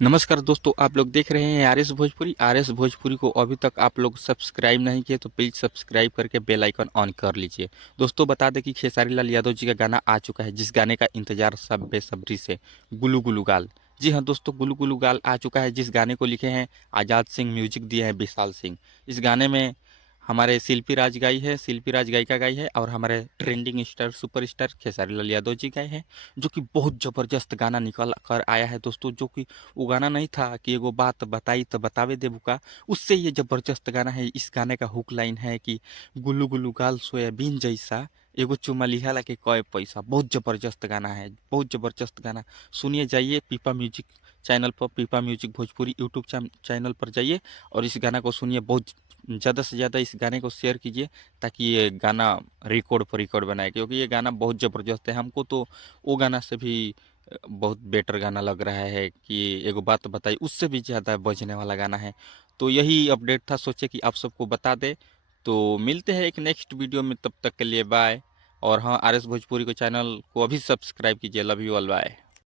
नमस्कार दोस्तों, आप लोग देख रहे हैं आर एस भोजपुरी को अभी तक आप लोग सब्सक्राइब नहीं किए तो प्लीज़ सब्सक्राइब करके बेल आइकन ऑन कर लीजिए। दोस्तों बता दें कि खेसारी लाल यादव जी का गाना आ चुका है, जिस गाने का इंतजार सब बेसब्री से, गुल्लू गुल्लू गाल। जी हाँ दोस्तों, गुल्लू गुल्लू गाल आ चुका है, जिस गाने को लिखे हैं आज़ाद सिंह, म्यूजिक दिए हैं विशाल सिंह। इस गाने में हमारे शिल्पी राज गायिका गाई है और हमारे ट्रेंडिंग स्टार सुपरस्टार खेसारी लाल यादव जी गाए हैं, जो कि बहुत ज़बरदस्त गाना निकल कर आया है दोस्तों। जो कि वो गाना नहीं था कि एगो बात बताई तो बतावे देबू का, उससे ये जबरदस्त गाना है। इस गाने का हुक लाइन है कि गुल्लू गुल्लू गाल सोयाबीन जैसा, एगो चुमा लिहाला के कय पैसा। बहुत जबरदस्त गाना है, बहुत जबरदस्त गाना। सुनिए, जाइए पीपा म्यूजिक चैनल पर, पीपा म्यूजिक भोजपुरी यूट्यूब चैनल पर जाइए और इस गाना को सुनिए। बहुत ज़्यादा से ज़्यादा इस गाने को शेयर कीजिए ताकि ये गाना रिकॉर्ड पर रिकॉर्ड बनाए, क्योंकि ये गाना बहुत ज़बरदस्त है। हमको तो वो गाना से भी बहुत बेटर गाना लग रहा है कि एगो बात बताई, उससे भी ज़्यादा बजने वाला गाना है। तो यही अपडेट था, सोचे कि आप सबको बता दे। तो मिलते हैं एक नेक्स्ट वीडियो में, तब तक के लिए बाय। और हाँ, आर एस भोजपुरी को चैनल को अभी सब्सक्राइब कीजिए। Love you all, bye.